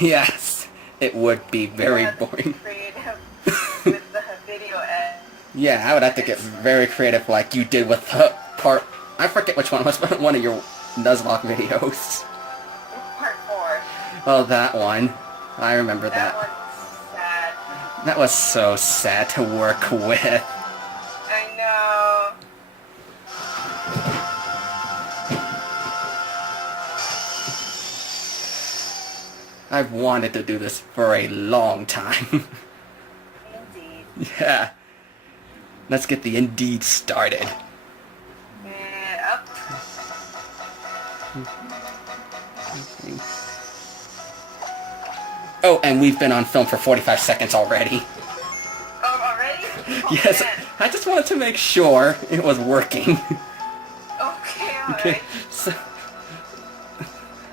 Yes, it would be very boring. Creative with the video edit. Yeah, I would have to get very creative like you did with the part... I forget which one it was, but one of your Nuzlocke videos. Part 4. Oh, that one. I remember that. That one's sad. That was so sad to work with. I know. I've wanted to do this for a long time. Indeed. Yeah. Let's get the Indeed started. Up. Oh, and we've been on film for 45 seconds already. Oh, already? Oh, Yes, man. I just wanted to make sure it was working. Okay, alright. Okay, so...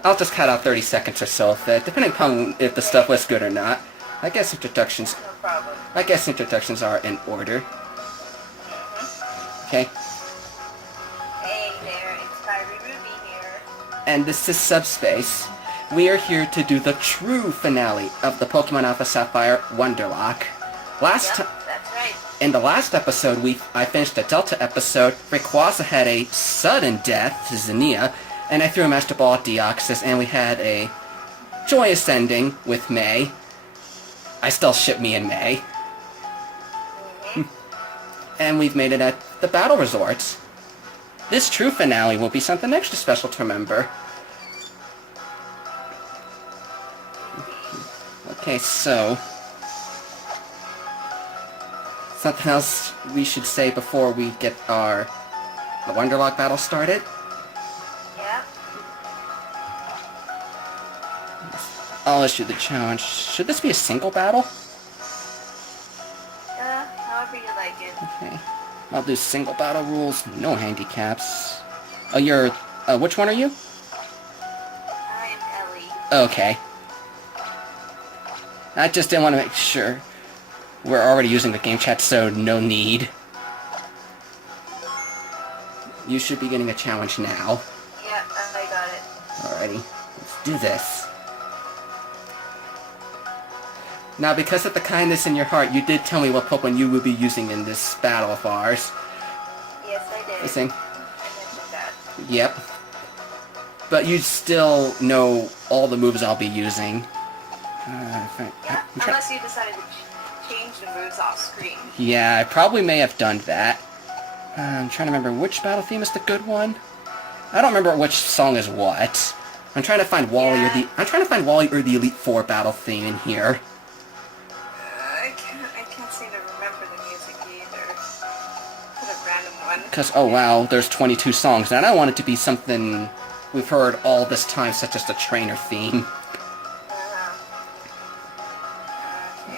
I'll just cut out 30 seconds or so of it, depending upon if the stuff was good or not. I guess introductions... No problem. I guess introductions are in order. Okay. Hey there, it's Firey Ruby here. And this is Subspace. We are here to do the true finale of the Pokemon Alpha Sapphire Wonderlocke. That's right. In the last episode, I finished the Delta episode. Rayquaza had a sudden death to Zinnia, and I threw a Master Ball at Deoxys, and we had a joyous ending with May. I still ship me and May. And we've made it at the Battle Resorts. This true finale will be something extra special to remember. Okay, so... something else we should say before we get the Wonderlocke battle started? Yep. I'll issue the challenge. Should this be a single battle? However you like it. Okay. I'll do single battle rules, no handicaps. Oh, you're... which one are you? I am Ellie. Okay. I just didn't want to make sure. We're already using the game chat, so no need. You should be getting a challenge now. Yep, I got it. Alrighty, let's do this. Now, because of the kindness in your heart, you did tell me what Pokemon you would be using in this battle of ours. Yes, I did. Listen. I mentioned that. Yep. But you still know all the moves I'll be using. Yeah, unless you decided to change the moves off screen. Yeah, I probably may have done that. I'm trying to remember which battle theme is the good one. I don't remember which song is what. I'm trying to find Wally or the Elite Four battle theme in here. I can't seem to remember the music either. Put a random one. Because, oh wow, there's 22 songs, and I want it to be something we've heard all this time, such as the trainer theme.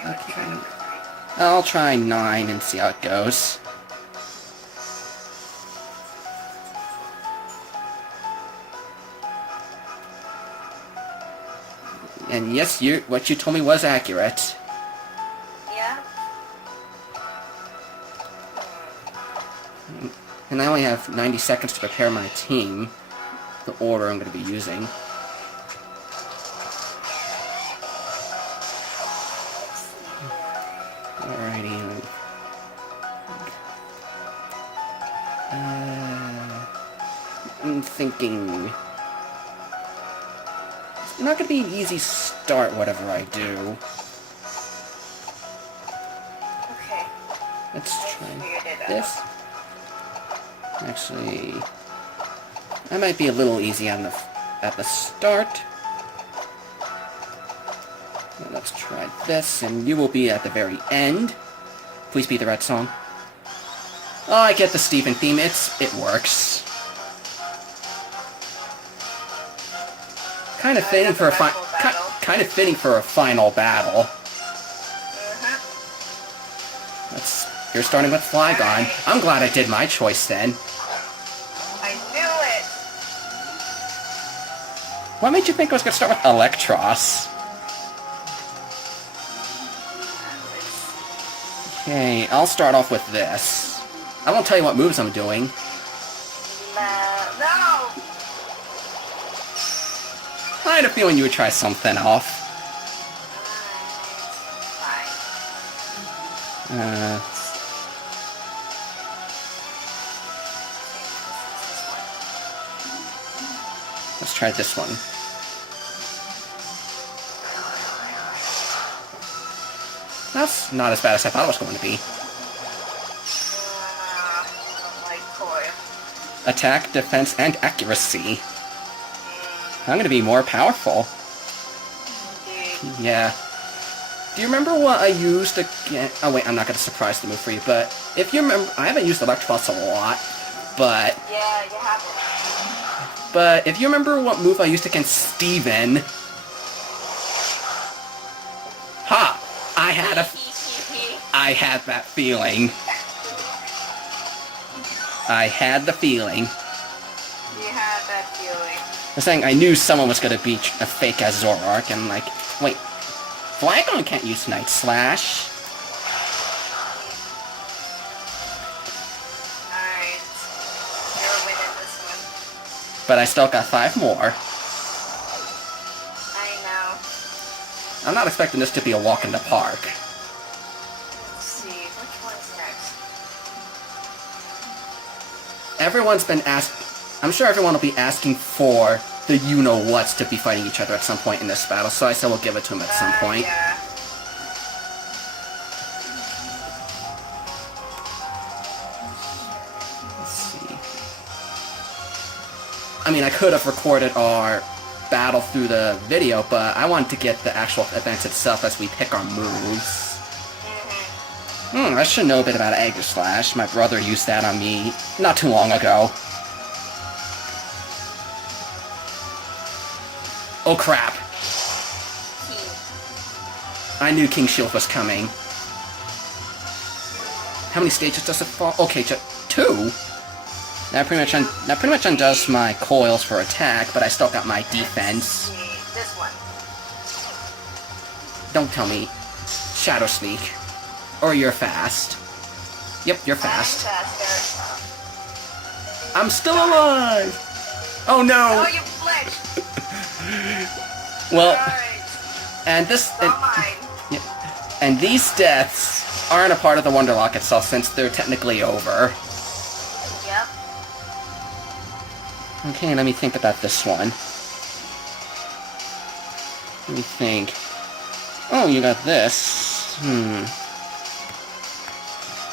Okay. I'll try 9 and see how it goes. And yes, what you told me was accurate. Yeah. And I only have 90 seconds to prepare my team, the order I'm going to be using. Alrighty. I'm thinking... it's not going to be an easy start, whatever I do. Okay. Let's try Figured it out. this. Actually, I might be a little easy at the start. Let's try this, and you will be at the very end. Please be the right song. Oh, I get the Stephen theme. It works. Kind of fitting for a kind of fitting for a final battle. You're starting with Flygon. Right. I'm glad I did my choice then. I knew it! What made you think I was going to start with Electros? Okay, I'll start off with this. I won't tell you what moves I'm doing. No! I had a feeling you would try something off. Uh, let's try this one. That's not as bad as I thought it was going to be. Like coil. Attack, defense, and accuracy. I'm gonna be more powerful. Yeah. Do you remember what I used again? Oh wait, I'm not gonna surprise the move for you, but if you remember, I haven't used Electrobus a lot, but... Yeah, you haven't. But if you remember what move I used against Steven... Ha! I had that feeling. I had the feeling. You had that feeling. I was saying I knew someone was gonna be a fake as Zoroark, and like, wait, Flygon can't use Night Slash. Alright. You're winning this one. But I still got 5 more. I know. I'm not expecting this to be a walk in the park. Let's see, which one's next? Everyone's been I'm sure everyone will be asking for the you-know-whats to be fighting each other at some point in this battle, so I said we'll give it to him at some point. Yeah. Let's see. I mean, I could have recorded our battle through the video, but I wanted to get the actual event itself as we pick our moves. I should know a bit about Aegis Slash. My brother used that on me not too long ago. Oh crap. I knew King Shield was coming. How many stages does it fall? Okay, just 2? That pretty much undoes my coils for attack, but I still got my defense. This one. Don't tell me. Shadow Sneak. Or you're fast. Yep, you're fast. I'm faster. I'm still alive! Oh no! Oh, you flinched! Well, Alright. and this... Not mine. And these deaths aren't a part of the Wonderlocke itself since they're technically over. Yep. Okay, let me think about this one. Let me think. Oh, you got this.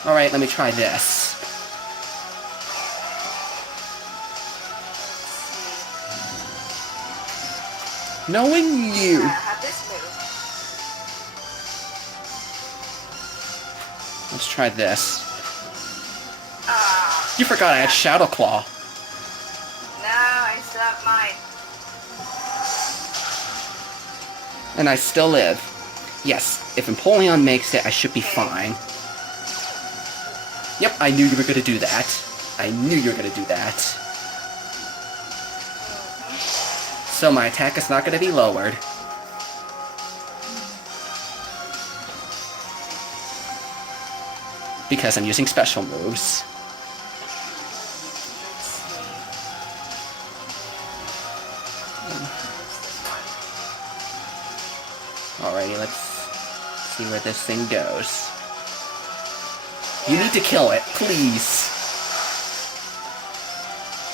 Alright, let me try this. Knowing you... Yeah, have this move. Let's try this. Ah. You forgot I had Shadow Claw. No, I still have mine. And I still live. Yes, if Empoleon makes it, I should be fine. Yep, I knew you were gonna do that. I knew you were gonna do that. So my attack is not gonna be lowered. Because I'm using special moves. Alrighty, let's see where this thing goes. You need to kill it, please.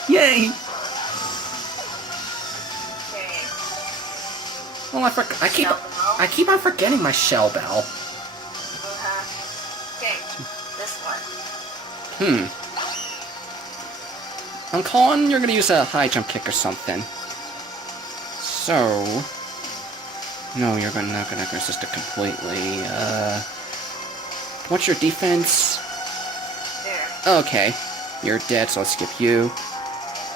Yay! Okay. Oh, I keep on forgetting my Shell Bell. Okay, this one. I'm calling you're gonna use a high jump kick or something. So... No, you're not gonna resist it completely. What's your defense? There. Okay. You're dead, so let's skip you.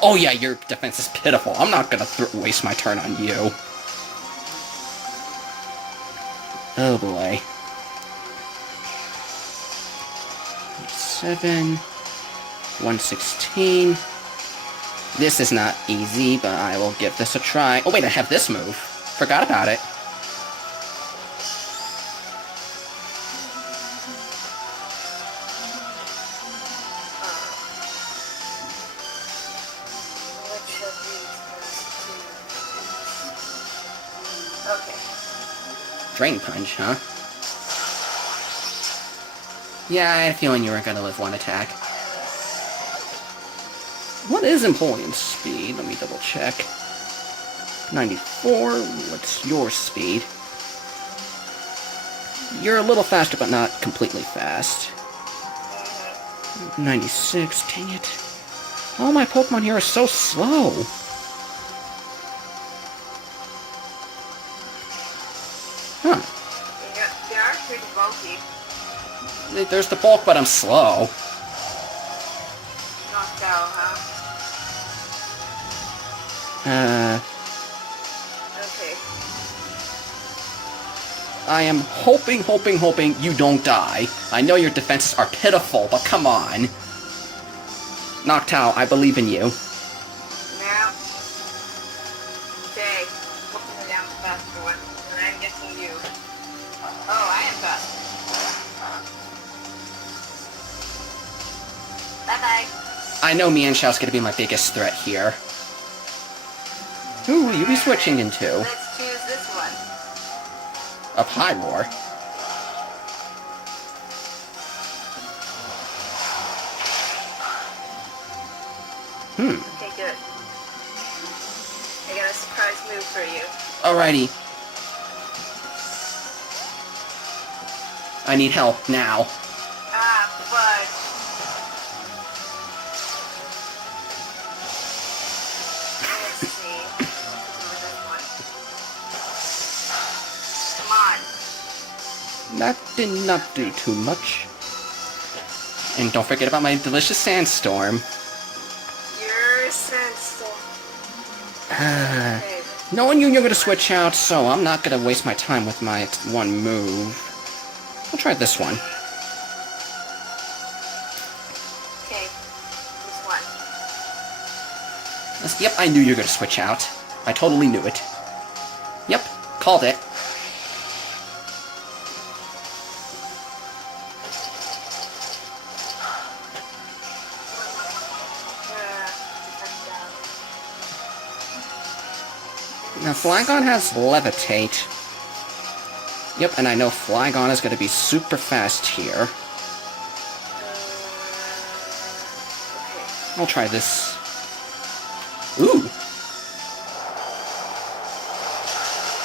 Oh yeah, your defense is pitiful. I'm not gonna waste my turn on you. Oh boy. 7... 116... This is not easy, but I will give this a try. Oh wait, I have this move. Forgot about it. Which of these has two? Okay. Drain Punch, huh? Yeah, I had a feeling you weren't gonna live one attack. What is Empoleon's speed? Let me double check. 94, what's your speed? You're a little faster, but not completely fast. 96, dang it. All my Pokemon here are so slow. Huh. They are pretty bulky. There's the bulk, but I'm slow. Knocked out, huh? Okay. I am hoping you don't die. I know your defenses are pitiful, but come on. Noctowl, I believe in you. Now. Okay. Hopefully I'm the faster one. And I'm guessing you. Oh, I am faster. Bye-bye. I know Mienshau's gonna be my biggest threat here. Who will you be switching into? Let's choose this one. Of High War. Okay, good. I got a surprise move for you. Alrighty. I need help, now. Ah, fudge. Let's see. Come on. That did not do too much. And don't forget about my delicious sandstorm. Your sandstorm. Okay. Knowing you're gonna switch out, so I'm not gonna waste my time with my one move. I'll try this one. Okay. This one. Yep, I knew you were gonna switch out. I totally knew it. Yep, called it. Now, Flygon has Levitate. Yep, and I know Flygon is going to be super fast here. Okay. I'll try this. Ooh!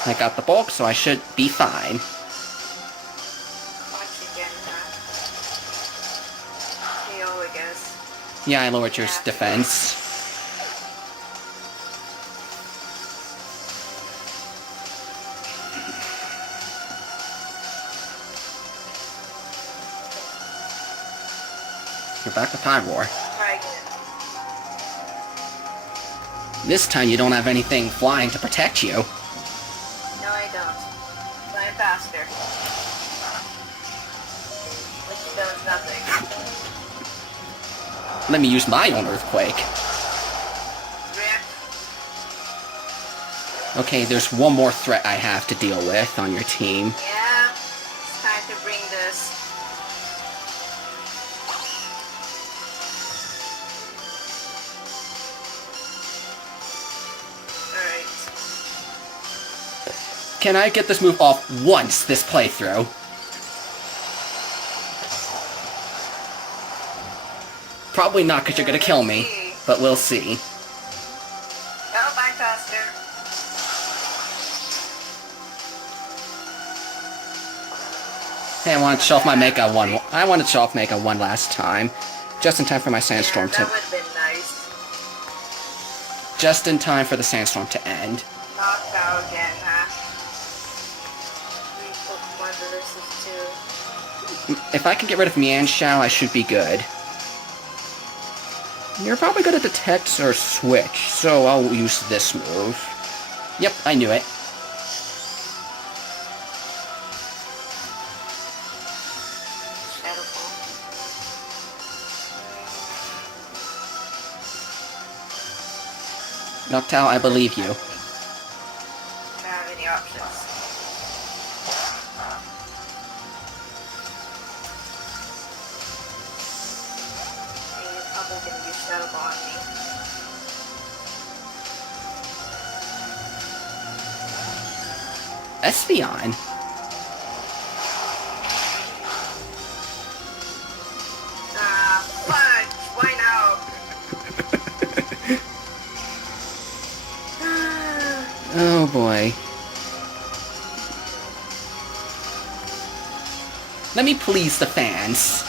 I got the bulk, so I should be fine. Once again, KO, I guess. Yeah, I lowered your defense. You're back with High War. Try again. This time you don't have anything flying to protect you. No, I don't. But I'm faster. Which does nothing. Let me use my own Earthquake. Rip. Okay, there's one more threat I have to deal with on your team. Yeah. It's time to bring this. Alright. Can I get this move off once this playthrough? Probably not, because you're gonna kill me. But we'll see. Oh, I'm faster. Hey, I wanted to show off my Mega one. I wanted to show off Mega one last time. Just in time for my Sandstorm Yeah, that would have been nice. Just in time for the Sandstorm to end. Knocked out again, huh? 3 Pokemon versus 2. If I can get rid of Mienshao, I should be good. You're probably good at Detect or Switch, so I'll use this move. Yep, I knew it. Shadowfall. Noctowl, I believe you. Don't have any options. And you're probably gonna use Shadowball on me. Espeon? Let me please the fans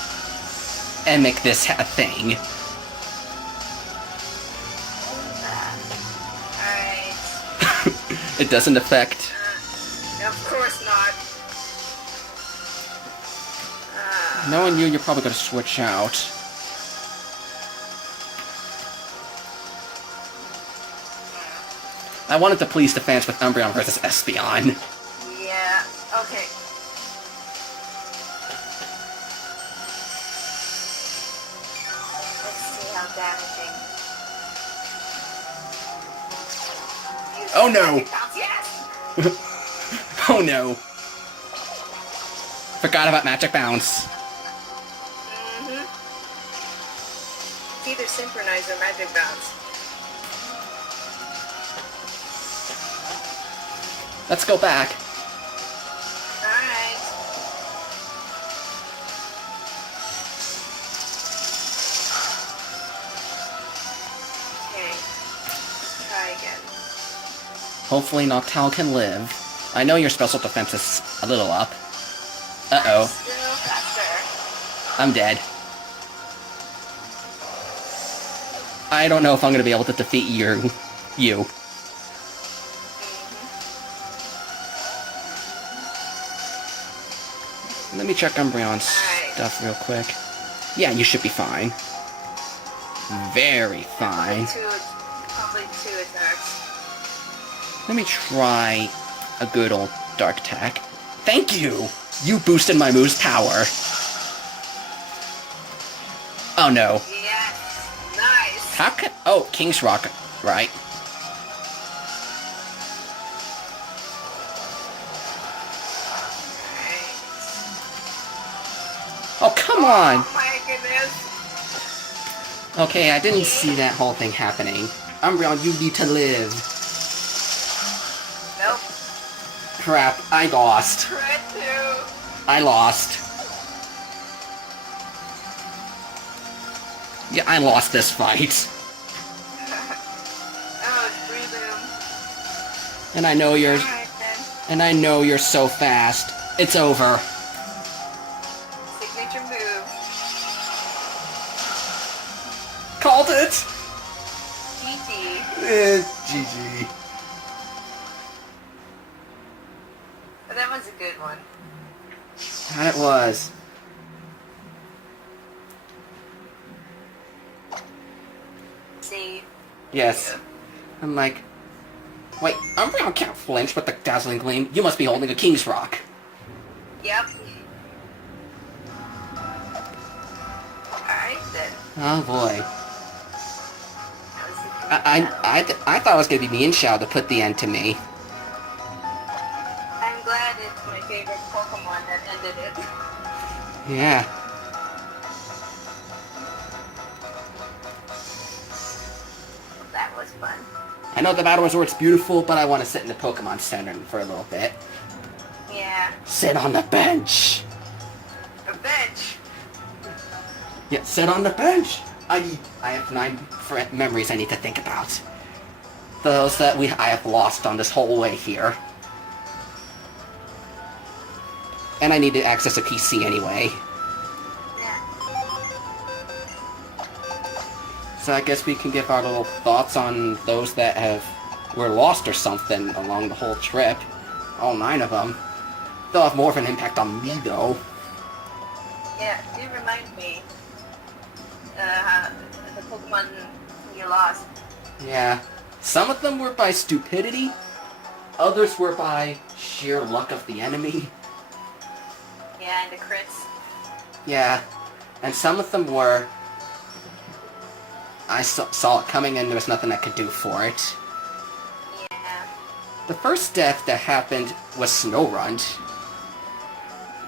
and make this a thing. Alright. It doesn't affect... Of course not. Knowing you're probably going to switch out. I wanted to please the fans with Umbreon versus Espeon. Yeah, okay. Let's see how damaging. Oh no! Yes! Oh no! Forgot about Magic Bounce. Mm-hmm. It's either Synchronize or Magic Bounce. Let's go back. Alright. Okay. Let's try again. Hopefully Noctowl can live. I know your special defense is a little up. Uh-oh. Still faster. I'm dead. I don't know if I'm going to be able to defeat you. Let me check Umbreon's stuff real quick. Yeah, you should be fine. Very fine. Probably two attacks. Let me try a good old Dark attack. Thank you! You boosted my move's power. Oh no. Yes! Nice! How can... Oh, King's Rock, right. Oh, come on! Oh my goodness! Okay, I didn't see that whole thing happening. Umbreon, you need to live. Nope. Crap, I lost. Crit too. I lost. Yeah, I lost this fight. Oh, it's Reboom. And I know you're... Alright then. And I know you're so fast. It's over. Signature move. Called it! GG. GG. But that was a good one. That it was. See? Yes. I'm like... Wait, Umbreon can't flinch with the Dazzling Gleam. You must be holding a King's Rock. Yep. Alright then. Oh boy. That was a good battle. I thought it was going to be Mienshao to put the end to me. I'm glad it's my favorite Pokemon that ended it. Yeah. That was fun. I know the Battle Resort's beautiful, but I want to sit in the Pokemon Center for a little bit. Yeah. Sit on the bench! A bench. Yeah, sit on the bench! I have 9 memories I need to think about. Those that I have lost on this whole way here. And I need to access a PC anyway. Yeah. So I guess we can give our little thoughts on those that were lost or something along the whole trip. All 9 of them. They'll have more of an impact on me though. Yeah, do remind me. The Pokemon you lost. Yeah. Some of them were by stupidity. Others were by sheer luck of the enemy. Yeah, and the crits. Yeah. And some of them were... I saw it coming and there was nothing I could do for it. Yeah. The first death that happened was Snorunt.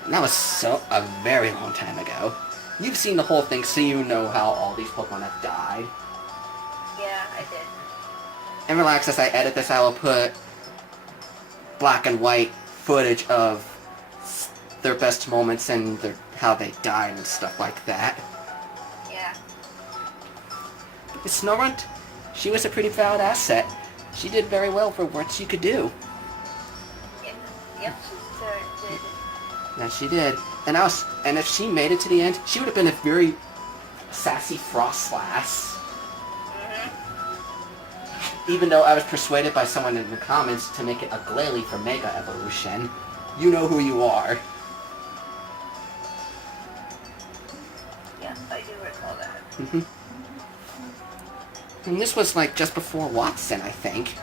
And that was a very long time ago. You've seen the whole thing, so you know how all these Pokemon have died. Yeah, I did. And relax, as I edit this, I will put black and white footage of their best moments and how they died and stuff like that. Yeah. Snorunt, she was a pretty valid asset. She did very well for what she could do. Yep, she sure did. Yeah, she did. And if she made it to the end, she would have been a very sassy Frost Lass. Even though I was persuaded by someone in the comments to make it a Glalie for Mega Evolution. You know who you are. Yes, I do recall that. And this was like just before Watson, I think.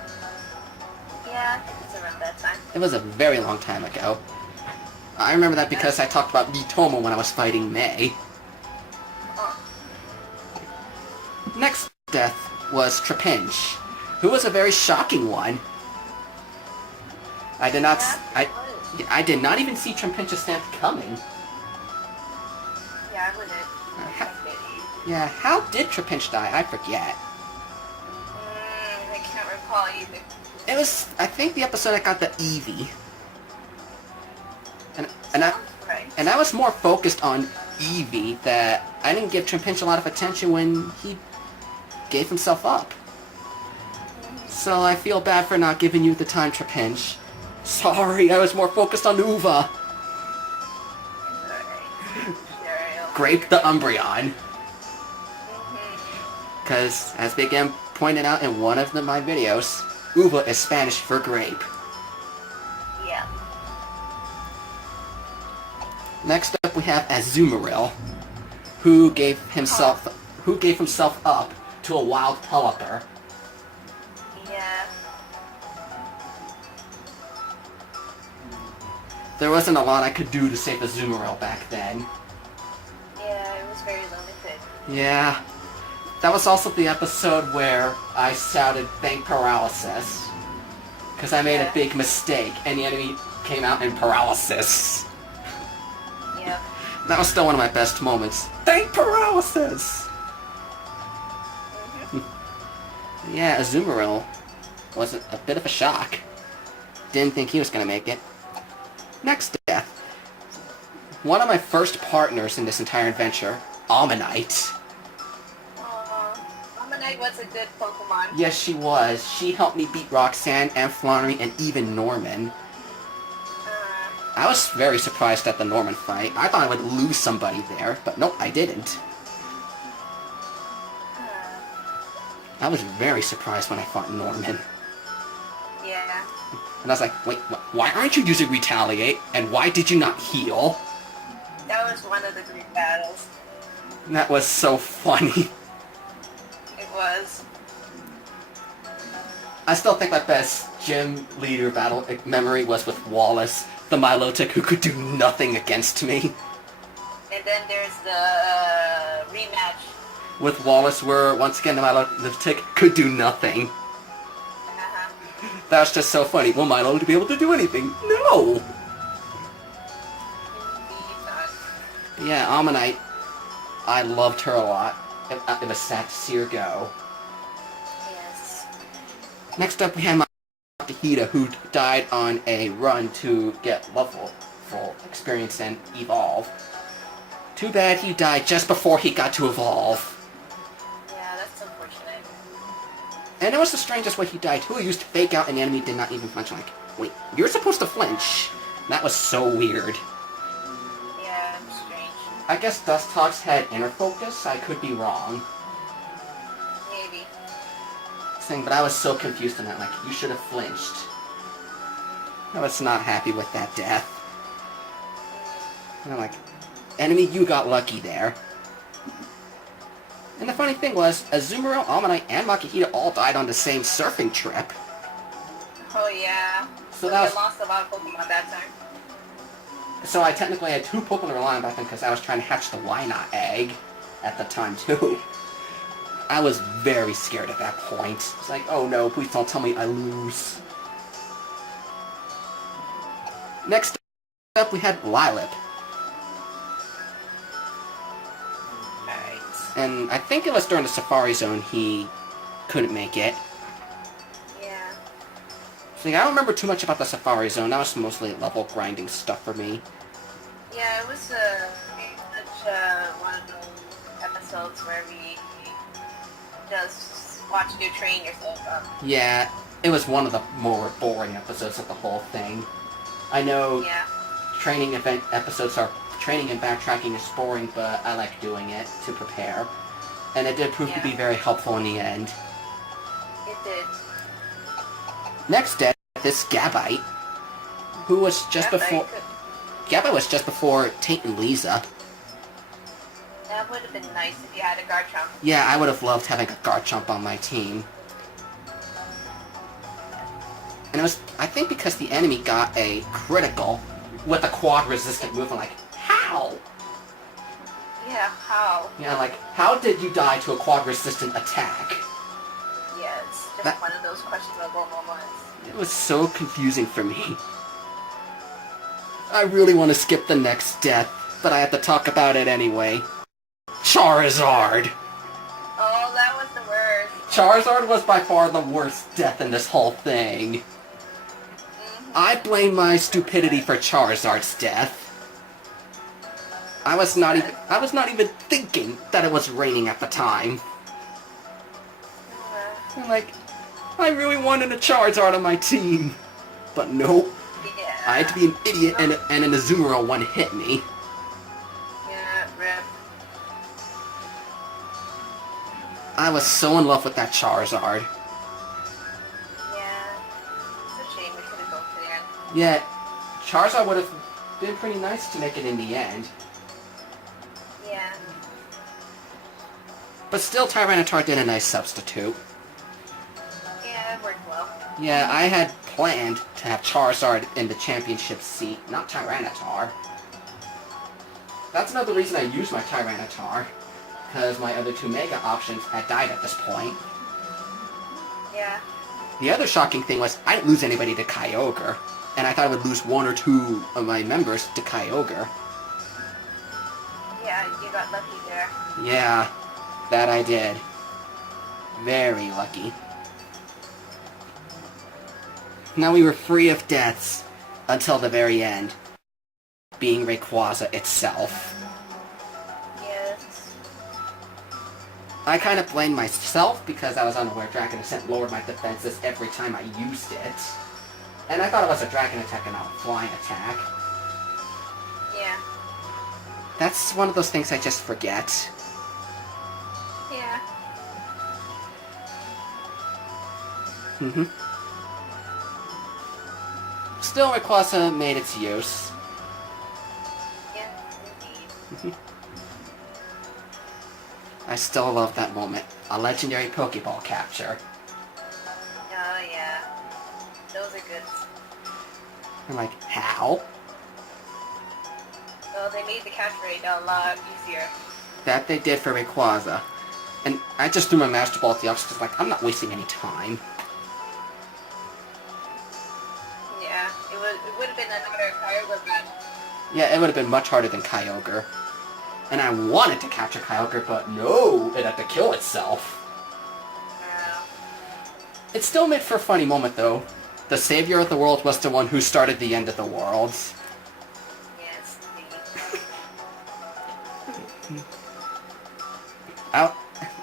Yeah, I think it's around that time. It was a very long time ago. I remember that because I talked about Mitomo when I was fighting May. Oh. Next death was Trapinch, who was a very shocking one. I did not. I did not even see Trapinch's death coming. Yeah, I wouldn't. Yeah, how did Trapinch die? I forget. I can't recall either. It was, I think, the episode I got the Eevee. And I was more focused on Eevee, that I didn't give Trapinch a lot of attention when he gave himself up. So I feel bad for not giving you the time, Trapinch. Sorry, I was more focused on Uva. Grape the Umbreon. Because, as Big M pointed out in one of my videos, Uva is Spanish for grape. Yeah. Next up we have Azumarill, who gave himself up to a wild Pelipper. Yeah. There wasn't a lot I could do to save Azumarill back then. Yeah, it was very limited. Yeah. That was also the episode where I shouted "Bank Paralysis," because I made a big mistake, and the enemy came out in paralysis. Yep. That was still one of my best moments. Bank Paralysis! Yeah, Azumarill was a bit of a shock. Didn't think he was going to make it. Next death. One of my first partners in this entire adventure, Ammonite. Ammonite was a good Pokemon. Yes, she was. She helped me beat Roxanne and Flannery and even Norman. I was very surprised at the Norman fight. I thought I would lose somebody there, but nope, I didn't. I was very surprised when I fought Norman. Yeah. And I was like, wait, why aren't you using Retaliate? And why did you not heal? That was one of the great battles. That was so funny. It was. I still think my best gym leader battle memory was with Wallace, the Milotic who could do nothing against me. And then there's the rematch. With Wallace where, once again, the Milotic could do nothing. That was just so funny. Will Milo be able to do anything? No! Yeah, Ammonite, I loved her a lot. It was sad to see her go. Yes. Next up we have Makihita, who died on a run to get level full experience and evolve. Too bad he died just before he got to evolve. Yeah, that's unfortunate. And it was the strangest way he died too. He used to fake out and the enemy did not even flinch. Like, wait, you're supposed to flinch. That was so weird. Yeah, it was strange. I guess Dusthawks had inner focus. I could be wrong. Maybe. But I was so confused on that. Like, you should have flinched. I was not happy with that death. And I'm like, enemy, you got lucky there. And the funny thing was, Azumarill, Ammonite, and Makihita all died on the same surfing trip. Oh yeah. So that was... I lost a lot of Pokemon that time. So I technically had 2 Pokemon to rely on back then because I was trying to hatch the Why-Not egg at the time too. I was very scared at that point. It's like, oh no, please don't tell me I lose. Next up we had Lilac. And I think it was during the Safari Zone he couldn't make it. Yeah. So, I don't remember too much about the Safari Zone. That was mostly level grinding stuff for me. Yeah, it was pretty much one of those episodes where we just watch you train yourself up. Yeah, it was one of the more boring episodes of the whole thing. I know training event episodes are training and backtracking is boring, but I like doing it to prepare. And it did prove to be very helpful in the end. It did. Next death is Gabite, who was just before... Gabite was just before Tate and Lisa. That would have been nice if you had a Garchomp. Yeah, I would have loved having a Garchomp on my team. And it was, I think, because the enemy got a critical with a quad-resistant move. I'm like, how? Yeah, how? Yeah, like, how did you die to a quad-resistant attack? Yeah, it's just one of those questionable moments. It was so confusing for me. I really want to skip the next death, but I have to talk about it anyway. Charizard! Oh, that was the worst. Charizard was by far the worst death in this whole thing. I blame my stupidity for Charizard's death. I was not even thinking that it was raining at the time. I'm like, I really wanted a Charizard on my team. But nope. Yeah. I had to be an idiot and an Azumarill one hit me. Yeah, rip. I was so in love with that Charizard. Yeah. It's a shame we couldn't go to the end. Yeah, Charizard would have been pretty nice to make it in the end. Yeah. But still, Tyranitar did a nice substitute. Yeah, it worked well. Yeah, I had planned to have Charizard in the championship seat, not Tyranitar. That's another reason I used my Tyranitar, because my other two Mega options had died at this point. Yeah. The other shocking thing was, I didn't lose anybody to Kyogre, and I thought I would lose one or two of my members to Kyogre. Yeah, you got lucky there. Yeah, that I did. Very lucky. Now we were free of deaths until the very end, being Rayquaza itself. Yes. I kind of blamed myself because I was unaware Dragon Ascent lowered my defenses every time I used it. And I thought it was a Dragon attack and not a flying attack. Yeah. That's one of those things I just forget. Yeah. Mm-hmm. Still, Rayquaza made its use. Yeah, indeed. I still love that moment. A legendary Pokeball capture. Oh, yeah. Those are good. I'm like, how? Well, they made the catch rate a lot easier. That they did for Rayquaza. And I just threw my Master Ball at the opposite, like, I'm not wasting any time. Yeah, it would have been another Kyogre battle. Yeah, it would have been much harder than Kyogre. And I wanted to capture Kyogre, but no, it had to kill itself. It still made for a funny moment, though. The savior of the world was the one who started the end of the world. Yes,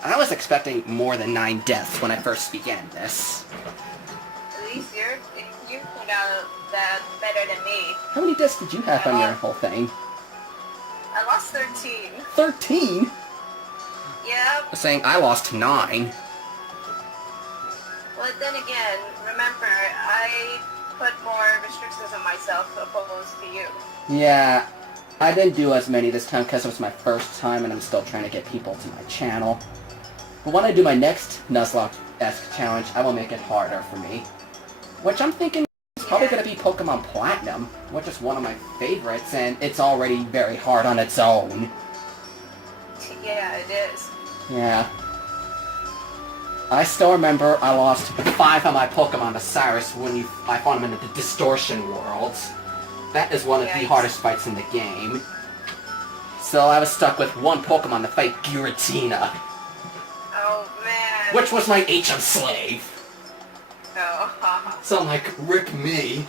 I was expecting more than 9 deaths when I first began this. At least you turned out that better than me. How many deaths did you have on your whole thing? I lost 13. 13? Yep. Saying I lost 9. But then again, remember, I put more restrictions on myself opposed to you. Yeah, I didn't do as many this time because it was my first time and I'm still trying to get people to my channel. But when I do my next Nuzlocke-esque challenge, I will make it harder for me. Which I'm thinking is probably going to be Pokemon Platinum, which is one of my favorites, and it's already very hard on its own. Yeah, it is. Yeah. I still remember I lost 5 of my Pokemon to Cyrus when I found him in the Distortion World. That is one of the hardest fights in the game. So I was stuck with one Pokemon to fight Giratina. Oh, man. Which was my HM slave. Oh, So I'm like, rip me.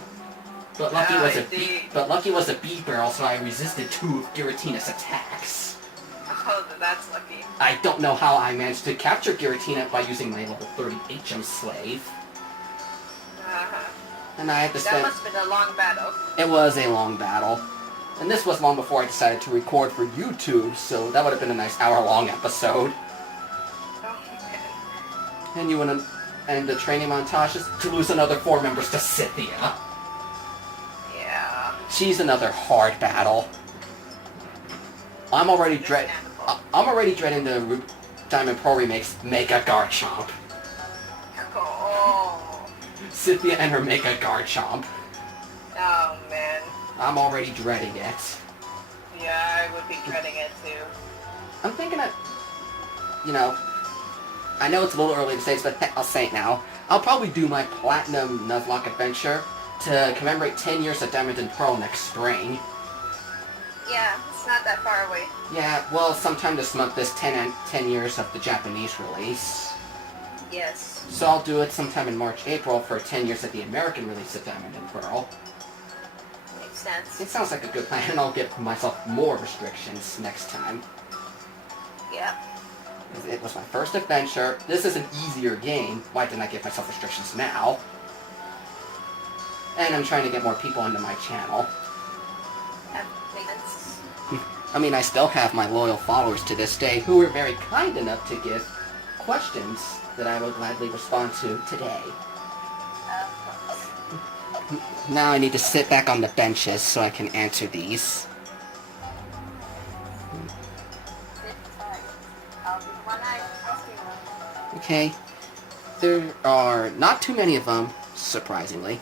But Lucky was a beat barrel, so I resisted 2 of Giratina's attacks. Oh, that's lucky. I don't know how I managed to capture Giratina by using my level 30 HM slave. Uh-huh. And I had to That spend... must have been a long battle. It was a long battle. And this was long before I decided to record for YouTube, so that would have been a nice hour-long episode. And you want to end the training montages to lose another 4 members to Scythia. Yeah. She's another hard battle. I'm already dreading the Diamond Pro Remake's Mega Garchomp. Oh. Scythia and her Mega Garchomp. Oh, man. I'm already dreading it. Yeah, I would be dreading it, too. I'm thinking that, you know, I know it's a little early to say this, but I'll say it now. I'll probably do my Platinum Nuzlocke adventure to commemorate 10 years of Diamond and Pearl next spring. Yeah, it's not that far away. Yeah, well, sometime this month is 10 years of the Japanese release. Yes. So I'll do it sometime in March, April for 10 years of the American release of Diamond and Pearl. Makes sense. It sounds like a good plan, and I'll give myself more restrictions next time. Yeah. It was my first adventure. This is an easier game. Why didn't I give myself restrictions now? And I'm trying to get more people onto my channel. That makes sense. I mean, I still have my loyal followers to this day who were very kind enough to give questions that I will gladly respond to today. Now I need to sit back on the benches so I can answer these. Okay. There are not too many of them, surprisingly.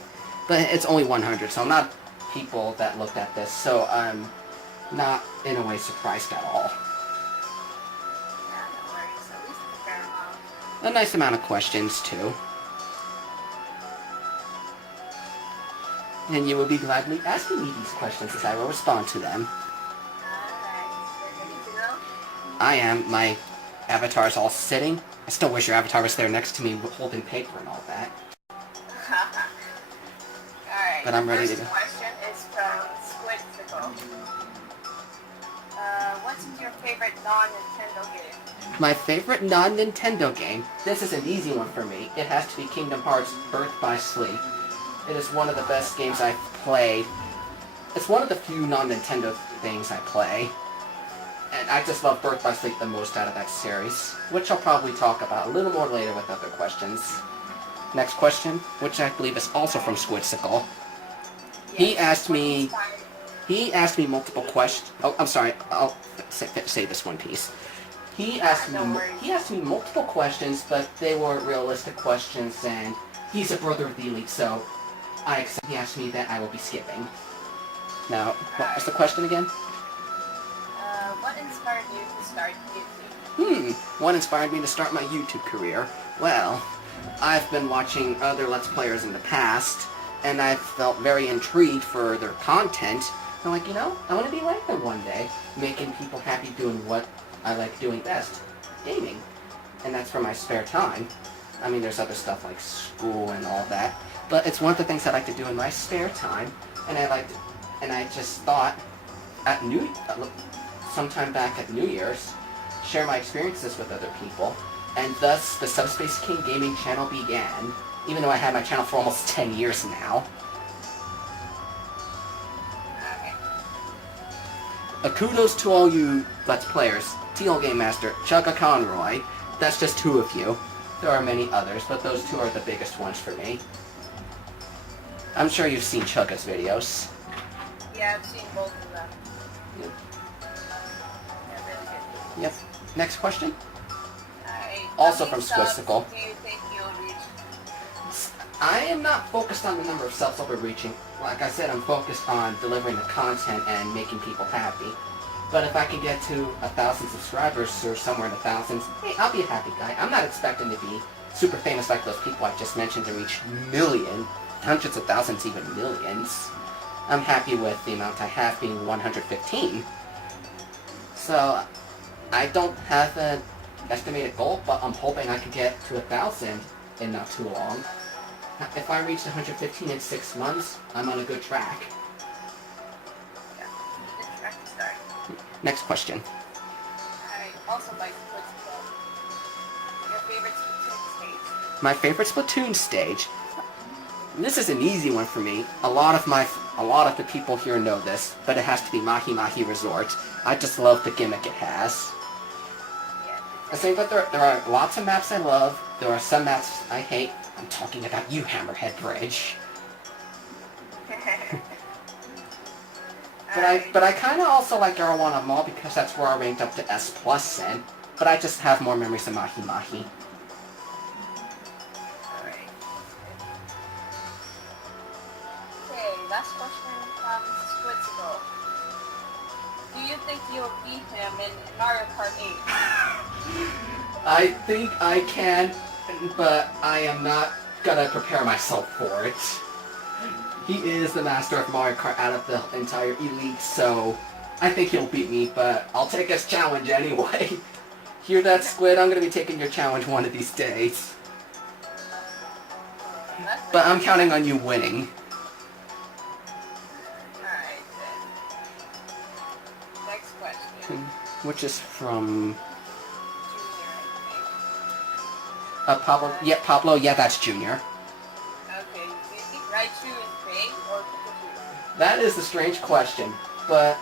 But it's only 100, so I'm not people that looked at this, so I'm not, in a way, surprised at all. Yeah, no worries. At least a fair amount. A nice amount of questions, too. And you will be gladly asking me these questions as I will respond to them. Alright, we're ready to go? I am. My avatar is all sitting. I still wish your avatar was there next to me holding paper and all that. Alright, But I'm ready to go. First question is from Squidsicle. What's your favorite non-Nintendo game? My favorite non-Nintendo game? This is an easy one for me. It has to be Kingdom Hearts Birth by Sleep. It is one of the best games I've played. It's one of the few non-Nintendo things I play. And I just love Birth by Sleep the most out of that series, which I'll probably talk about a little more later with other questions. Next question, which I believe is also from Squidsicle. He asked me multiple questions. Oh, I'm sorry. I'll say this one piece. He asked me multiple questions, but they were realistic questions, and he's a brother of the Elite, so I accept he asked me that I will be skipping. Now, what was the question again? What inspired you to start YouTube? What inspired me to start my YouTube career? Well, I've been watching other Let's Players in the past, and I felt very intrigued for their content. I'm like, you know, I want to be like them one day, making people happy doing what I like doing best, gaming. And that's for my spare time. I mean, there's other stuff like school and all that, but it's one of the things I like to do in my spare time, and I just thought at sometime back at New Year's, share my experiences with other people, and thus the Subspace King gaming channel began, even though I had my channel for almost 10 years now. Okay. Kudos to all you Let's Players, Teal Game Master, Chugga Conroy. That's just 2 of you. There are many others, but those 2 are the biggest ones for me. I'm sure you've seen Chugga's videos. Yeah, I've seen both of them. Yep. Yeah, really good. Yep. Next question? Alright. Also How from many subs Squidsicle. do you think you'll reach? I am not focused on the number of subs I'll be reaching. Like I said, I'm focused on delivering the content and making people happy. But if I can get to 1,000 subscribers or somewhere in the thousands, hey, I'll be a happy guy. I'm not expecting to be super famous like those people I just mentioned to reach millions, hundreds of thousands, even millions. I'm happy with the amount I have being 115. So, I don't have an estimated goal, but I'm hoping I can get to 1,000 in not too long. If I reach 115 in 6 months, I'm on a good track. Yeah, good track to start. Next question. Alright, also by Squidsicle. Your favorite Splatoon stage? My favorite Splatoon stage? This is an easy one for me. A lot of my a lot of the people here know this, but it has to be Mahi Mahi Resort. I just love the gimmick it has. I think that there are lots of maps I love. There are some maps I hate. I'm talking about you, Hammerhead Bridge. But I kind of also like Arowana Mall because that's where I ranked up to S+ in. But I just have more memories of Mahi Mahi. Alright. Okay, last question from Squidsicle. Do you think you'll beat him in Mario Kart 8? I think I can, but I am not gonna prepare myself for it. He is the master of Mario Kart out of the entire Elite, so I think he'll beat me, but I'll take his challenge anyway. Hear that, Squid? I'm gonna be taking your challenge one of these days. But I'm counting on you winning. Alright then. Next question. Which is from... Junior, I Pablo? Yeah, Pablo, yeah, that's Junior. think. Okay, do you think Raichu is big or Pikachu? That is a strange question, but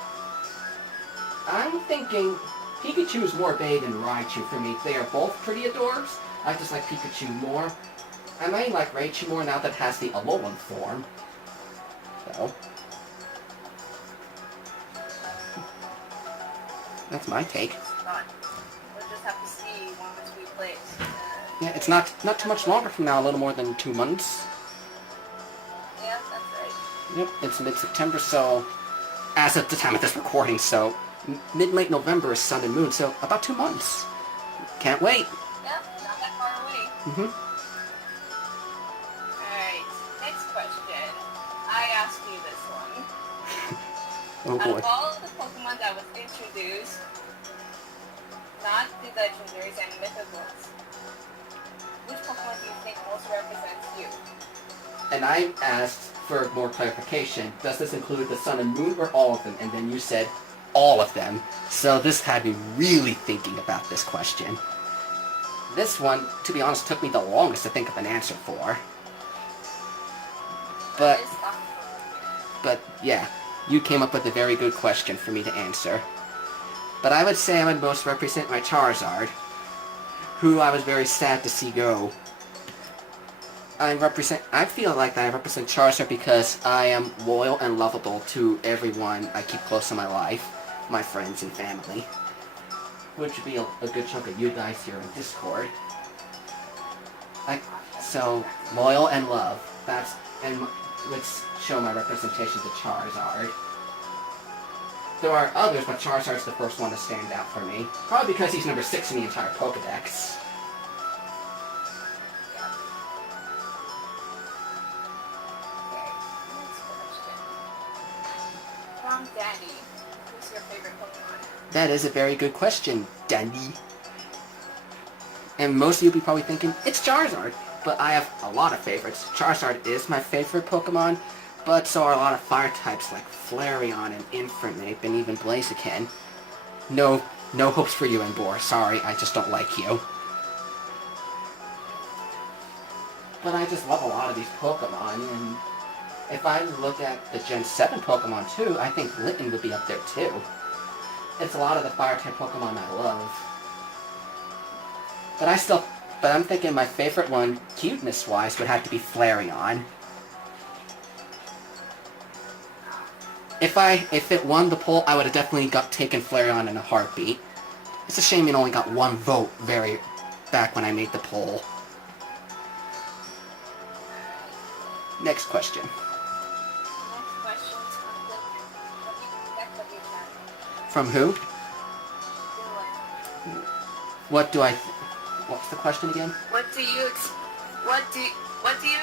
I'm thinking Pikachu is more bae than Raichu for me. They are both pretty adorbs. I just like Pikachu more. I might like Raichu more now that it has the Alolan form. So. That's my take. It's not. We'll just have to see once we play it. Yeah, it's not too much longer from now, a little more than 2 months. Yeah, that's right. Yep, it's mid-September, so as of the time of this recording, so mid-late November is Sun and Moon, so about 2 months. Can't wait. Yeah, not that far away. Alright, next question. I ask you this one. Oh Out boy. of all the Pokemon that was introduced, not the legendaries and mythicals, which Pokemon do you think most represents you? And I asked for more clarification. Does this include the Sun and Moon or all of them? And then you said all of them. So this had me really thinking about this question. This one, to be honest, took me the longest to think of an answer for. But yeah, you came up with a very good question for me to answer. But I would say I would most represent my Charizard, who I was very sad to see go. I feel like I represent Charizard because I am loyal and lovable to everyone I keep close in my life, my friends and family. Which would be a good chunk of you guys here in Discord. So, loyal and love. Let's show my representation to Charizard. There are others, but Charizard's the first one to stand out for me. Probably because he's number 6 in the entire Pokedex. From Danny, who's your favorite Pokemon? That is a very good question, Danny. And most of you will be probably thinking, it's Charizard. But I have a lot of favorites. Charizard is my favorite Pokemon, but so are a lot of fire types like Flareon and Infernape and even Blaziken. No hopes for you, Emboar. Sorry, I just don't like you. But I just love a lot of these Pokemon, and if I look at the Gen 7 Pokemon too, I think Litten would be up there too. It's a lot of the fire-type Pokemon I love. But I'm thinking my favorite one, cuteness-wise, would have to be Flareon. If it won the poll, I would have definitely taken Flareon in a heartbeat. It's a shame it only got 1 vote back when I made the poll. Next question. Next question is From who? Dylan. What's the question again? What do you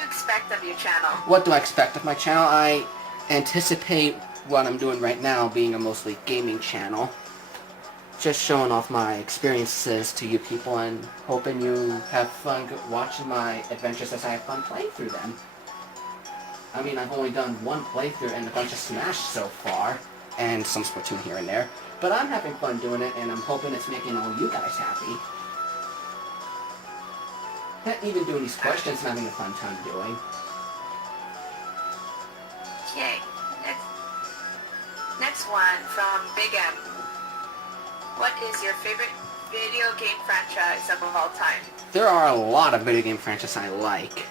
expect of your channel? What do I expect of my channel? I anticipate what I'm doing right now being a mostly gaming channel. Just showing off my experiences to you people and hoping you have fun watching my adventures as I have fun playing through them. I mean, I've only done 1 playthrough and a bunch of Smash so far, and some Splatoon here and there. But I'm having fun doing it, and I'm hoping it's making all you guys happy. Even doing these questions, I'm having a fun time doing. Okay, next one from Big M. What is your favorite video game franchise of all time? There are a lot of video game franchises I like,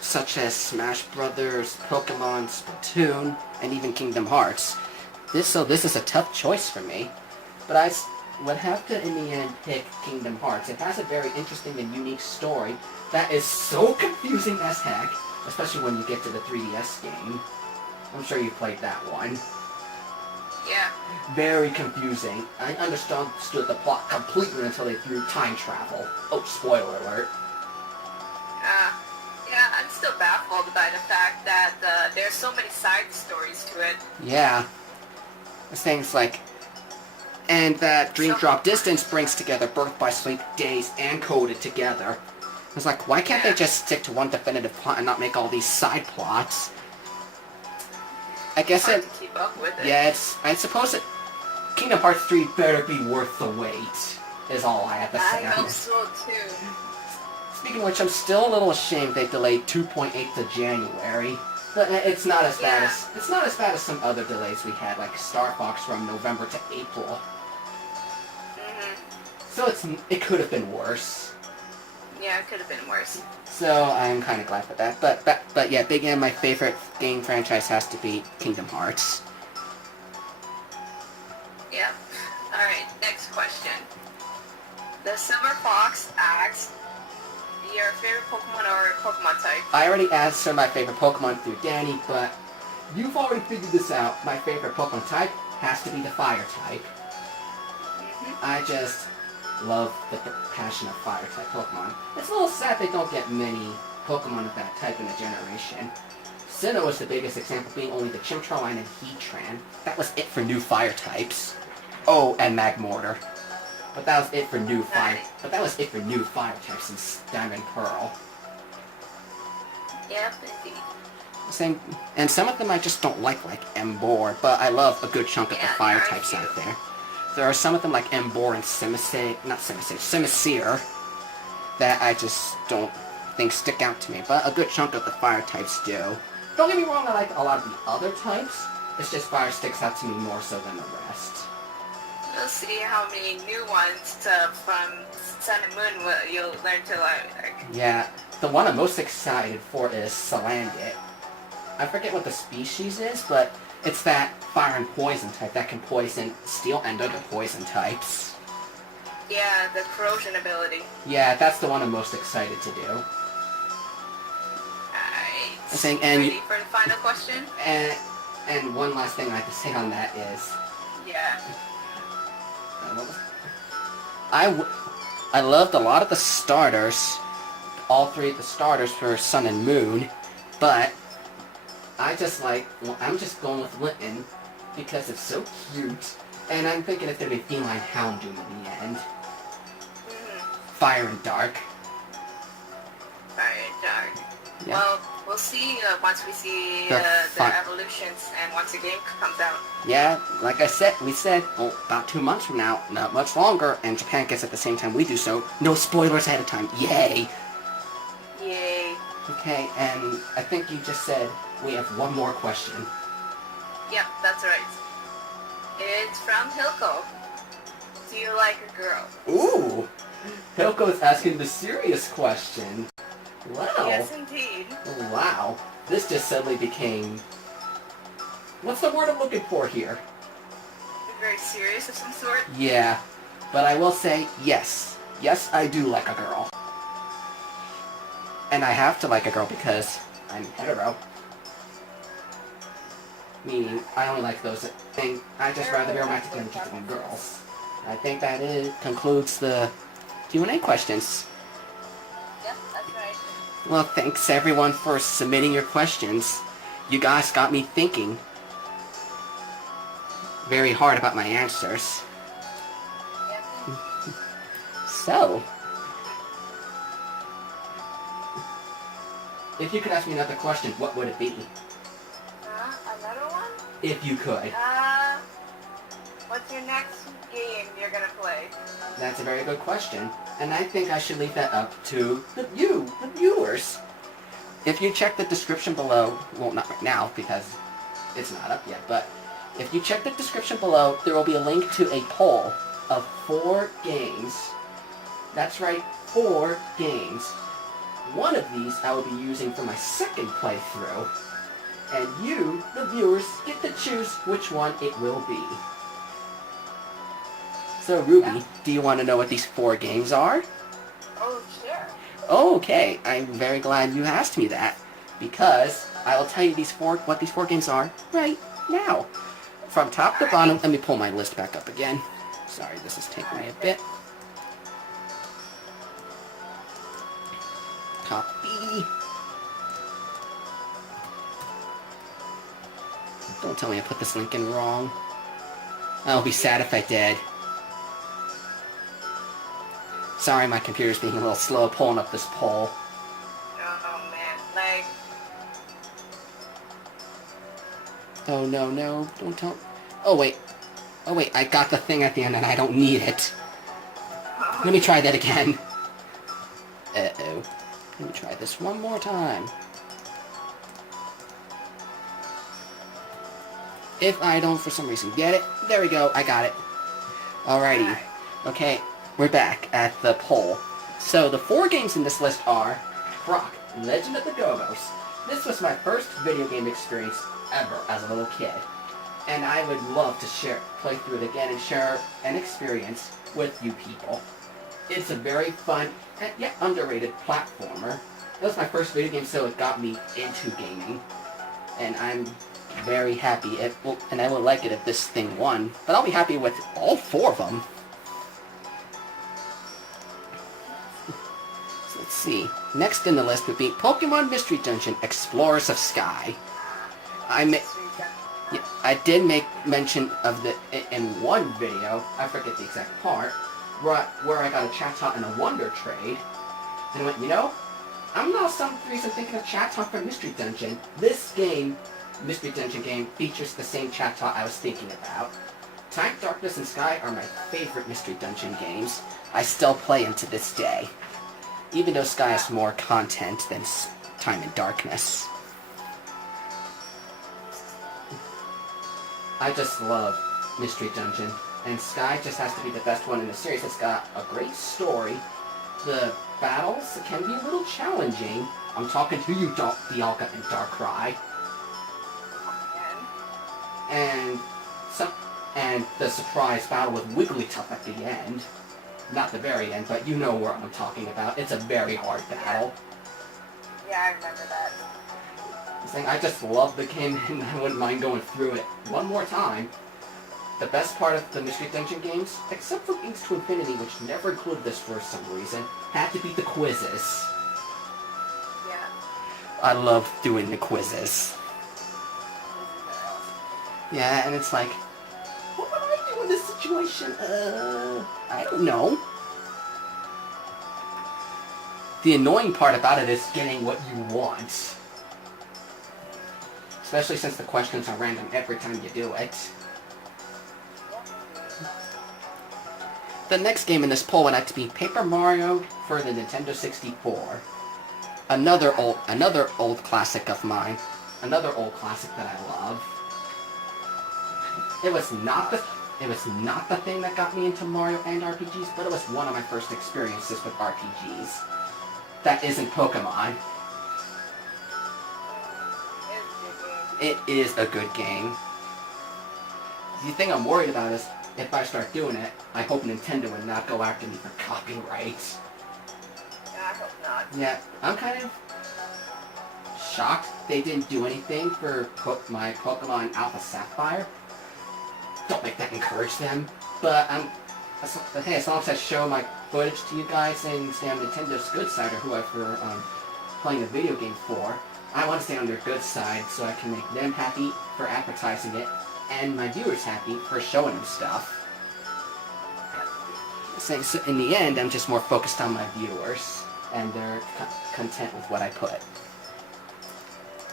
such as Smash Brothers, Pokemon, Splatoon, and even Kingdom Hearts. This is a tough choice for me, but I would have to, in the end, pick Kingdom Hearts. It has a very interesting and unique story that is so confusing as heck, especially when you get to the 3DS game. I'm sure you played that one. Yeah. Very confusing. I understood the plot completely until they threw time travel. Oh, spoiler alert. Yeah, I'm still baffled by the fact that there's so many side stories to it. Yeah. Things like... And that Dream Drop Distance brings together Birth by Sleep, Days, and Coded together. I was like, why can't they just stick to one definitive plot and not make all these side plots? I guess hard to keep up with it. Yeah, I suppose it... Kingdom Hearts 3 better be worth the wait, is all I have to say. I hope so too. Speaking of which, I'm still a little ashamed they delayed 2.8 to January. But it's not as bad as some other delays we had, like Star Fox from November to April. So it could have been worse. Yeah, it could have been worse. So I'm kind of glad for that. But yeah, Big M, my favorite game franchise has to be Kingdom Hearts. Yeah. Alright, next question. The Silver Fox asks, your favorite Pokemon or Pokemon type? I already answered my favorite Pokemon through Danny, but you've already figured this out. My favorite Pokemon type has to be the Fire type. I just love the passion of Fire type Pokemon. It's a little sad they don't get many Pokemon of that type in a generation. Sinnoh was the biggest example, being only the Chimchar line and Heatran. That was it for new Fire types. Oh, and Magmortar. But that was it for new Fire. But that was it for new Fire types since Diamond Pearl. Yeah, indeed. And some of them I just don't like Emboar, but I love a good chunk of the Fire types out there. There are some of them like Emboar and Simisear, that I just don't think stick out to me, but a good chunk of the Fire types do. Don't get me wrong, I like a lot of the other types. It's just Fire sticks out to me more so than the rest. We'll see how many new ones from Sun and Moon you'll learn to like. Yeah, the one I'm most excited for is Salandit. I forget what the species is, but it's that fire and poison type that can poison steel and other poison types. Yeah, the corrosion ability. Yeah, that's the one I'm most excited to do. Alright. Ready for the final question? And one last thing I have to say on that is... Yeah. I loved a lot of the starters, all three of the starters for Sun and Moon, but I'm just going with Litten because it's so cute, and I'm thinking it's going to be Feline Houndoom in the end. Fire and Dark. Fire and Dark. Yeah. Well, we'll see once we see the evolutions and once the game comes out. Yeah, like we said, well, about 2 months from now, not much longer, and Japan gets at the same time we do, so no spoilers ahead of time. Yay! Yay. Okay, and I think you just said we have one more question. Yep, that's right. It's from Hilko. Do you like a girl? Ooh! Hilko's asking the serious question. Wow. Yes, indeed. Wow. This just suddenly became... What's the word I'm looking for here? Very serious of some sort? Yeah. But I will say, yes. Yes, I do like a girl. And I have to like a girl because I'm hetero. Meaning, I only like those things. I just rather be romantic than just with girls. I think that concludes the Q&A questions. Yep, that's right. Well, thanks everyone for submitting your questions. You guys got me thinking very hard about my answers. Yep. So, if you could ask me another question, what would it be? Another one? If you could. What's your next game you're gonna play? That's a very good question, and I think I should leave that up to the viewers. If you check the description below, well, not right now, because it's not up yet, but if you check the description below, there will be a link to a poll of 4 games. That's right, 4 games. One of these I will be using for my second playthrough, and you, the viewers, get to choose which one it will be. So, Ruby, do you want to know what these 4 games are? Oh, sure. Okay, I'm very glad you asked me that, because I will tell you what these 4 games are right now. From top to bottom, let me pull my list back up again. Sorry, this is taking me a bit. Copy. Don't tell me I put this link in wrong. I'll be sad if I did. Sorry, my computer's being a little slow pulling up this poll. Oh man, like... Oh no, don't tell... Oh wait, I got the thing at the end and I don't need it. Let me try that again. Uh-oh. Let me try this one more time. If I don't, for some reason, get it, there we go, I got it. Alrighty. Okay, we're back at the poll. So, the 4 games in this list are Croc, Legend of the Gobos. This was my first video game experience ever as a little kid. And I would love to play through it again and share an experience with you people. It's a very fun and yet underrated platformer. It was my first video game, so it got me into gaming. And I'm very happy, and I would like it if this thing won, but I'll be happy with all 4 of them. So let's see. Next in the list would be Pokemon Mystery Dungeon Explorers of Sky. I did make mention of it in one video, I forget the exact part, where I got a Chatot and a Wonder trade, and I went, you know, I'm not some reason thinking of Chatot for Mystery Dungeon. This game, Mystery Dungeon game, features the same Chatot I was thinking about. Time, Darkness, and Sky are my favorite Mystery Dungeon games. I still play them to this day, even though Sky has more content than Time and Darkness. I just love Mystery Dungeon, and Sky just has to be the best one in the series. It's got a great story. The battles can be a little challenging. I'm talking to you, Dialga and Darkrai. And the surprise battle with Wigglytuff at the end. Not the very end, but you know what I'm talking about. It's a very hard battle. Yeah, I remember that. I just love the game, and I wouldn't mind going through it one more time. The best part of the Mystery Dungeon games, except for Wings to Infinity, which never included this for some reason, had to be the quizzes. Yeah. I love doing the quizzes. Yeah, and it's like, what would I do in this situation? I don't know. The annoying part about it is getting what you want. Especially since the questions are random every time you do it. The next game in this poll would have to be Paper Mario for the Nintendo 64. Another old classic of mine. Another old classic that I love. It was not the thing that got me into Mario and RPGs, but it was one of my first experiences with RPGs. That isn't Pokemon. It is a good game. The thing I'm worried about is, if I start doing it, I hope Nintendo would not go after me for copyright. Yeah, I hope not. Yeah, I'm kind of shocked they didn't do anything for my Pokemon Alpha Sapphire. Don't make that encourage them. But hey, as long as I show my footage to you guys and stay on Nintendo's good side, or whoever I'm playing the video game for, I want to stay on their good side so I can make them happy for advertising it, and my viewers happy for showing them stuff. So in the end, I'm just more focused on my viewers, and they're content with what I put.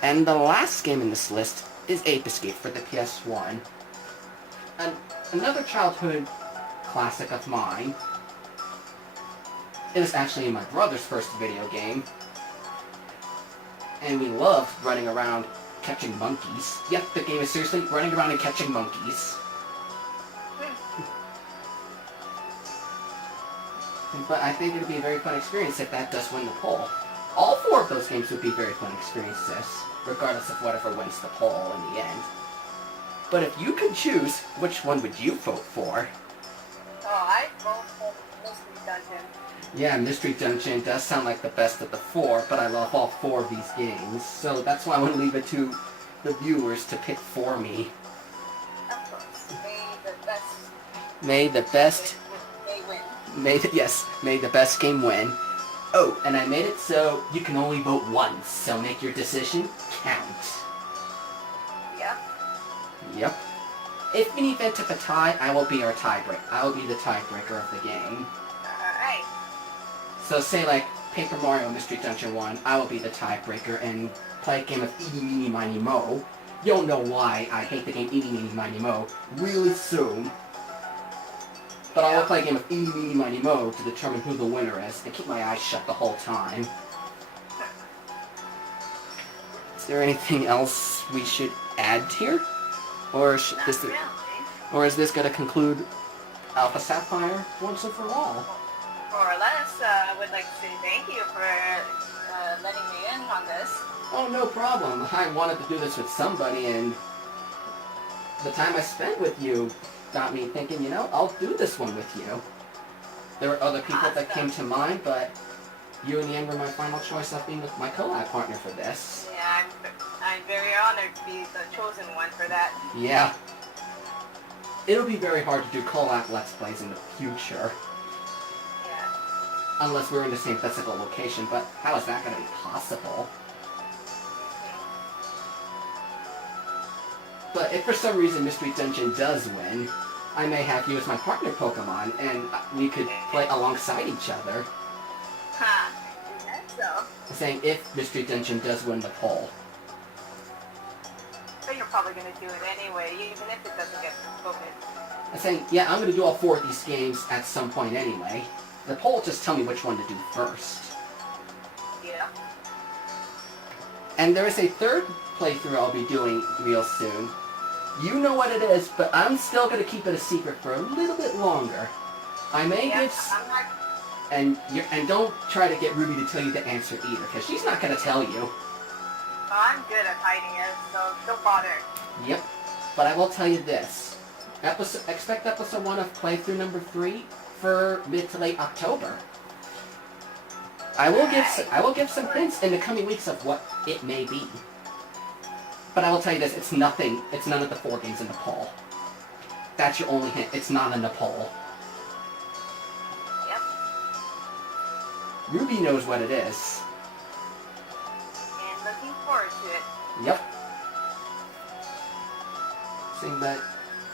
And the last game in this list is Ape Escape for the PS1. Another childhood classic of mine. It was actually my brother's first video game. And we loved running around catching monkeys. Yep, the game is seriously running around and catching monkeys. But I think it would be a very fun experience if that does win the poll. All 4 of those games would be very fun experiences, regardless of whatever wins the poll in the end. But if you could choose, which one would you vote for? Oh, I vote for Mystery Dungeon. Yeah, Mystery Dungeon does sound like the best of the 4, but I love all 4 of these games, so that's why I want to leave it to the viewers to pick for me. Of course. May the best... May the best... May win. May the best game win. Oh, and I made it so you can only vote once, so make your decision count. Yep. Yep. If in the event of a tie, I will be the tiebreaker of the game. Alright. So say like Paper Mario Mystery Dungeon 1, I will be the tiebreaker and play a game of Eeny Meeny Miny Mo. You'll know why I hate the game Eeny Meeny Miny Mo really soon. But I will play a game of Eeny Meeny Miny Mo to determine who the winner is and keep my eyes shut the whole time. Is there anything else we should add here? Or is this going to conclude Alpha Sapphire once and for all? More or less, I would like to say thank you for letting me in on this. Oh, no problem. I wanted to do this with somebody, and the time I spent with you got me thinking, you know, I'll do this one with you. There were other people that came to mind, but you in the end were my final choice of being my collab partner for this. Yeah, I'm very honored to be the chosen one for that. Yeah. It'll be very hard to do collab Let's Plays in the future. Yeah. Unless we're in the same physical location, but how is that going to be possible? But if for some reason Mystery Dungeon does win, I may have you as my partner Pokemon, and we could play alongside each other. Ha! Is that so? Saying if Mystery Dungeon does win the poll. But you're probably going to do it anyway, even if it doesn't get voted. I'm saying, yeah, I'm going to do all 4 of these games at some point anyway. The poll will just tell me which one to do first. Yeah. And there is a 3rd playthrough I'll be doing real soon. You know what it is, but I'm still going to keep it a secret for a little bit longer. I may give... And don't try to get Ruby to tell you the answer either, because she's not going to tell you. Oh, I'm good at hiding it, so don't bother. Yep. But I will tell you this. Expect episode 1 of playthrough number 3 for mid to late October. I will give some hints in the coming weeks of what it may be. But I will tell you this, it's none of the 4 games in the poll. That's your only hint, it's not in the poll. Yep. Ruby knows what it is. And looking forward to it. Yep. Saying that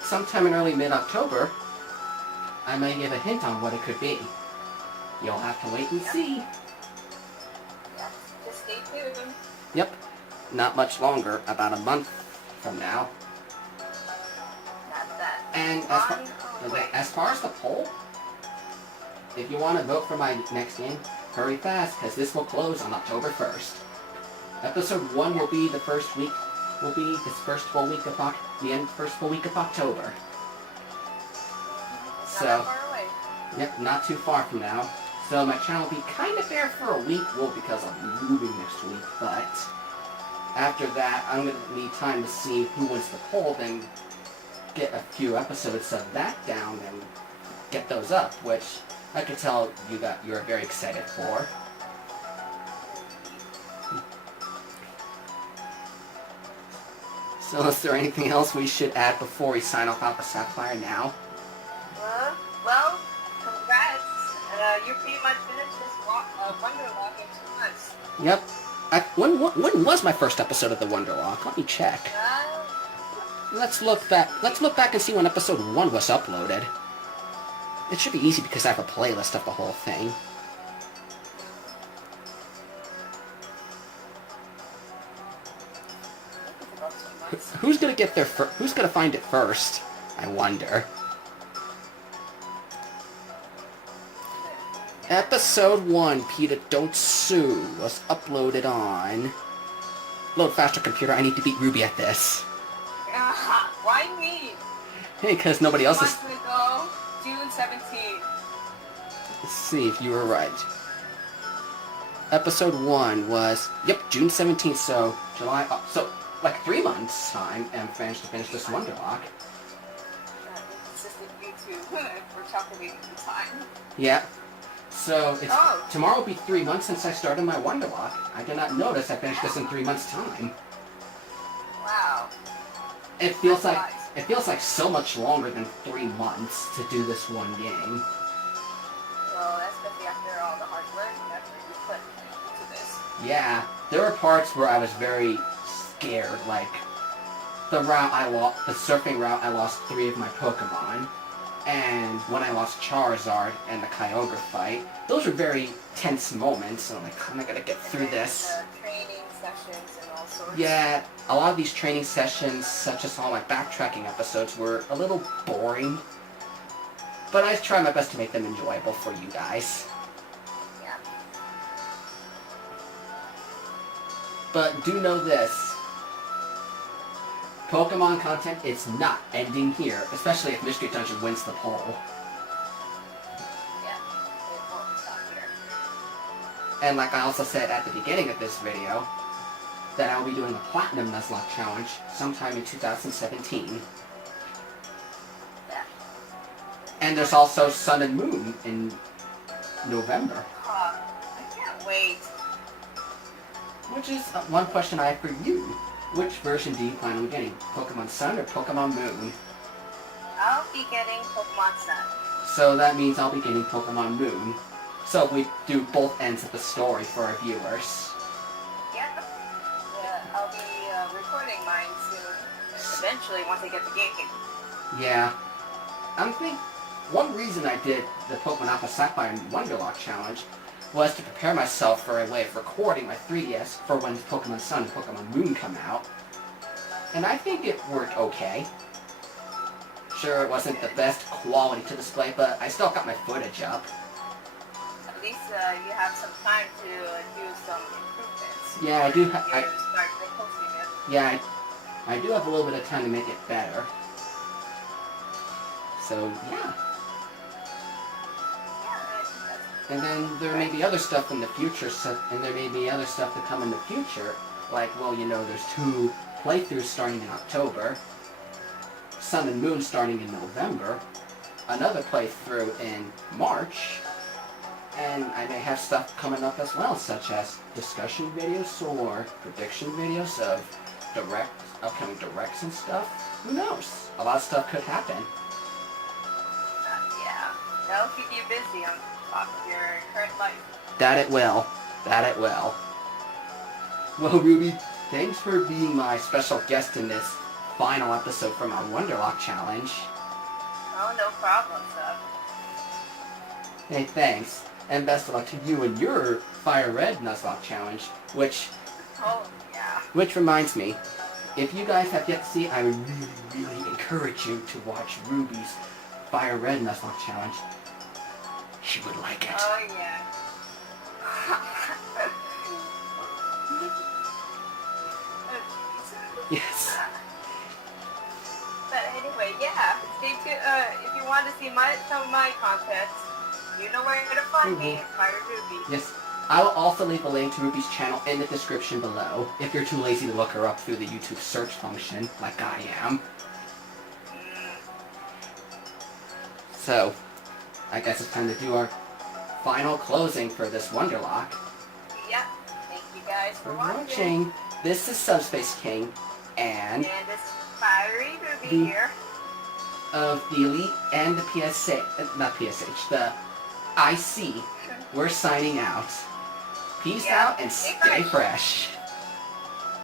sometime in early mid-October, I may give a hint on what it could be. You'll have to wait and see. Yep. Just stay tuned. Yep. Not much longer, about a month from now. Not that. And as far as the poll, if you want to vote for my next game, hurry fast, because this will close on October 1st. Episode 1 will be the first week, first full week of October. Not that far away. Yep, not too far from now. So my channel will be kind of bare for a week, well, because I'll be moving next week, but after that, I'm going to need time to see who wins the poll, then get a few episodes of that down and get those up, which I can tell you're very excited for. So is there anything else we should add before we sign off Alpha Sapphire now? Well, congrats. You pretty much finished this Wonderlocke in 2 months. Yep. When was my first episode of the Wonderlocke? Let me check. Let's look back and see when episode 1 was uploaded. It should be easy because I have a playlist of the whole thing. Who's gonna get there first? Who's gonna find it first? I wonder. Episode 1, Peter Don't Sue, was uploaded on Load faster, computer. I need to beat Ruby at this. Why me? Hey, because nobody else is... Months ago, June 17th. Let's see if you were right. Episode 1 was... Yep, June 17th, so July... so, like 3 months' time, and finish this Wonderlocke. Consistent YouTube. We're talking about the time. Yeah. So, tomorrow will be 3 months since I started my Wonderlocke. I did not notice I finished this in 3 months' time. Wow. It feels like so much longer than 3 months to do this one game. Well, especially after all the hard work and effort you put into this. Yeah, there were parts where I was very scared, like the surfing route I lost 3 of my Pokemon, and when I lost Charizard and the Kyogre fight. Those were very tense moments, so I'm like, how am I gonna get through this? Training sessions and all sorts. Yeah, a lot of these training sessions, such as all my backtracking episodes, were a little boring. But I try my best to make them enjoyable for you guys. Yeah. But do know this. Pokemon content is not ending here, especially if Mystery Dungeon wins the poll. Yeah, it won't stop here. And like I also said at the beginning of this video, that I'll be doing a Platinum Nuzlocke Challenge sometime in 2017. Yeah. And there's also Sun and Moon in November. I can't wait. Which is one question I have for you. Which version do you plan on getting? Pokemon Sun or Pokemon Moon? I'll be getting Pokemon Sun. So that means I'll be getting Pokemon Moon. So we do both ends of the story for our viewers. Yeah. I'll be recording mine soon. Eventually, once I get the game. Yeah. I think one reason I did the Pokemon Alpha Sapphire Wonderlocke Challenge was to prepare myself for a way of recording my 3DS for when Pokemon Sun and Pokemon Moon come out. And I think it worked okay. Sure, it wasn't the best quality to display, but I still got my footage up. At least you have some time to do some improvements. Yeah, I do. Start posting it. Yeah, I do have a little bit of time to make it better. So, yeah. And then there may be other stuff in the future, and there may be other stuff to come in the future. Like, well, you know, there's 2 playthroughs starting in October, Sun and Moon starting in November, another playthrough in March, and I may have stuff coming up as well, such as discussion videos or prediction videos of upcoming directs and stuff. Who knows? A lot of stuff could happen. Yeah, that'll keep you busy on top of your current life. That it will. That it will. Well, Ruby, thanks for being my special guest in this final episode from our Wonderlocke Challenge. Oh, no problem, sub. Hey, thanks. And best of luck to you and your Fire Red Nuzlocke Challenge, which reminds me, if you guys have yet to see, I would really, really encourage you to watch Ruby's Fire Red Nuzlocke Challenge. She would like it. Oh, yeah. Yes. But anyway, yeah, stay tuned. If you want to see some of my content, you know where to find me, Firey Ruby. Yes. I will also leave a link to Ruby's channel in the description below, if you're too lazy to look her up through the YouTube search function, like I am. So, I guess it's time to do our final closing for this Wonderlocke. Yeah, thank you guys for watching. This is Subspace King, and this is Firey Ruby here. Of the Elite and the PSA, not PSH, the IC. We're signing out. Peace out and stay fresh.